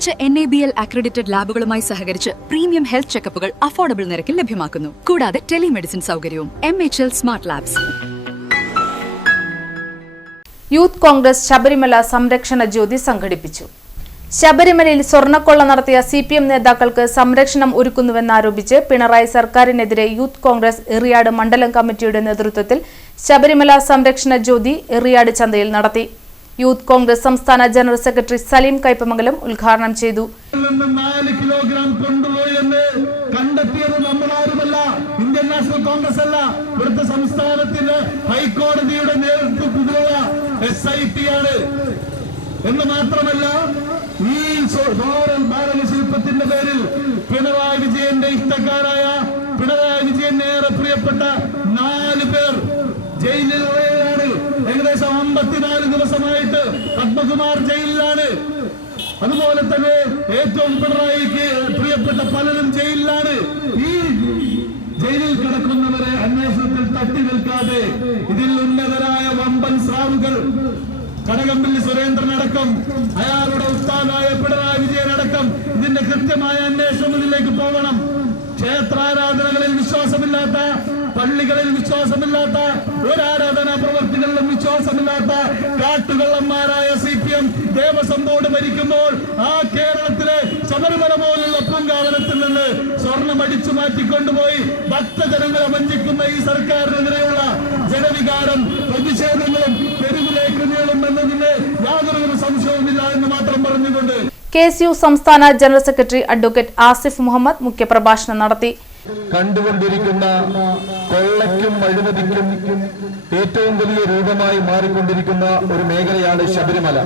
മികച്ച N A B L accredited ലാബുകളുമായി സഹകരിച്ച് premium health ചെക്കപ്പുകൾ affordable നിരക്കിൽ ലഭ്യമാക്കുന്നു. കൂടാതെ ടെലിമെഡിസിൻ സൗകര്യവും M H L smart labs Youth Congress Sabarimala സംരക്ഷണ ജ്യോതി സംഘടിപ്പിച്ചു. ശബരിമലയിൽ സ്വർണക്കൊള്ള നടത്തിയ സി പി എം നേതാക്കൾക്ക് സംരക്ഷണം ഒരുക്കുന്നുവെന്നാരോപിച്ച് പിണറായി സർക്കാരിനെതിരെ യൂത്ത് കോൺഗ്രസ് എറിയാട് മണ്ഡലം കമ്മിറ്റിയുടെ നേതൃത്വത്തിൽ ശബരിമല സംരക്ഷണ ജ്യോതി എറിയാട് ചന്തയിൽ നടത്തി. യൂത്ത് കോൺഗ്രസ് സംസ്ഥാന ജനറൽ സെക്രട്ടറി സലീം കൈപ്പമംഗലം ഉദ്ഘാടനം ചെയ്തു. കോൺഗ്രസ് അല്ല. ഹൈക്കോടതിയുടെ നേതൃത്വത്തിലുള്ള ആണ്. എന്ന് മാത്രമല്ല ഈ ബാലക പേരിൽ പിണറായി വിജയന്റെ ഇഷ്ടക്കാരായ പിണറായി വിജയന് ഏറെ പ്രിയപ്പെട്ട നാല് പേർ ജയിലിലാണ് ഏകദേശം അമ്പത്തിനാല് ദിവസമായിട്ട് പത്മകുമാർ ജയിലിലാണ്. അതുപോലെ തന്നെ ഏറ്റവും പിണറായിക്ക് പ്രിയപ്പെട്ട പലരും ജയിലിലാണ്. ഈ ജയിലിൽ കിടക്കുന്നവരെ അന്വേഷണത്തിൽ തട്ടി നിൽക്കാതെ ഇതിൽ ഉന്നതരായ വമ്പൻ സ്രാവുകൾ കടകംപള്ളി സുരേന്ദ്രൻ അടക്കം അയാളുടെ ഉസ്താദായ പിണറായി വിജയൻ അടക്കം ഇതിന്റെ കൃത്യമായ അന്വേഷണം ഇതിലേക്ക് പോകണം. ക്ഷേത്രാരാധനകളിൽ വിശ്വാസമില്ലാത്ത പള്ളികളിൽ വിശ്വാസമില്ലാത്ത ഒരാരാധനാ പ്രവർത്തികളിലും വിശ്വാസമില്ലാത്ത കാട്ടുകള്ളന്മാരായ C P M Devaswom Board ഭരിക്കുമ്പോൾ ആ കേരളത്തിലെ ശബരിമല പോലുള്ള പൂങ്കാവനത്തിൽ നിന്ന് സ്വർണം അടിച്ചു മാറ്റിക്കൊണ്ടുപോയി ഭക്തജനങ്ങളെ വഞ്ചിക്കുന്ന ഈ സർക്കാരിനെതിരെയുള്ള ജനവികാരം പ്രതിഷേധങ്ങളും തെരുവിലേക്ക് നീളും എന്നതിന് യാതൊരു സംശയവുമില്ല എന്ന് മാത്രം പറഞ്ഞുകൊണ്ട് കെ എസ് യു സംസ്ഥാന general secretary advocate Asif Muhammad മുഖ്യപ്രഭാഷണം നടത്തി. കണ്ടുകൊണ്ടിരിക്കുന്ന കൊള്ളയ്ക്കും അഴിമതിക്കും ഏറ്റവും വലിയ രൂപമായി മാറിക്കൊണ്ടിരിക്കുന്ന ഒരു മേഖലയാണ് ശബരിമല.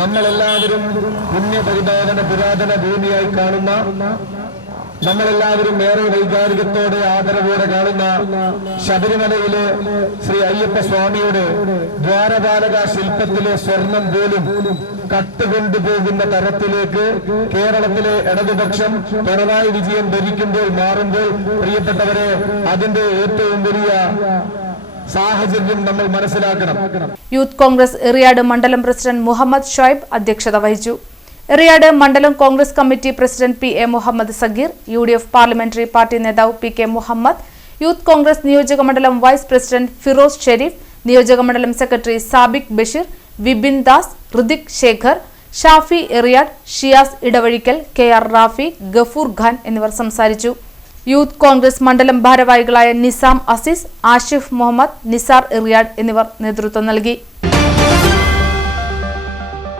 നമ്മളെല്ലാവരും പുണ്യപരിപാലന പുരാതന ഭൂമിയായി കാണുന്ന നമ്മളെല്ലാവരും ഏറെ വൈകാരികത്തോടെ ആദരവോടെ കാണുന്ന ശബരിമലയിലെ ശ്രീ അയ്യപ്പ സ്വാമിയുടെ ദ്വാരപാലക ശില്പത്തിലെ സ്വർണം പോലും കട്ടുകൊണ്ടുപോകുന്ന തരത്തിലേക്ക് കേരളത്തിലെ ഇടതുപക്ഷം പിണറായി വിജയൻ ഭരിക്കുമ്പോൾ മാറുമ്പോൾ പ്രിയപ്പെട്ടവരെ അതിന്റെ ഏറ്റവും വലിയ സാഹചര്യം നമ്മൾ മനസ്സിലാക്കണം. യൂത്ത് കോൺഗ്രസ് എറിയാട് മണ്ഡലം പ്രസിഡന്റ് മുഹമ്മദ് ഷോയ്ബ് അധ്യക്ഷത വഹിച്ചു. എറിയാട് മണ്ഡലം Congress committee president P A Muhammad Sageer U D F parliamentary party നേതാവ് P K Muhammad youth Congress നിയോജകമണ്ഡലം വൈസ് പ്രസിഡന്റ് ഫിറോസ് ഷെരീഫ് നിയോജകമണ്ഡലം secretary Sabik Basheer Vipin Das Hrithik Shekhar Shafi Eriyad Shiyas Edavazhikkal K R Rafi Gafoor Khan എന്നിവർ സംസാരിച്ചു. Youth Congress മണ്ഡലം ഭാരവാഹികളായ നിസാം അസീസ് ആഷിഫ് മുഹമ്മദ് നിസാർ എറിയാഡ് എന്നിവർ നേതൃത്വം നൽകി.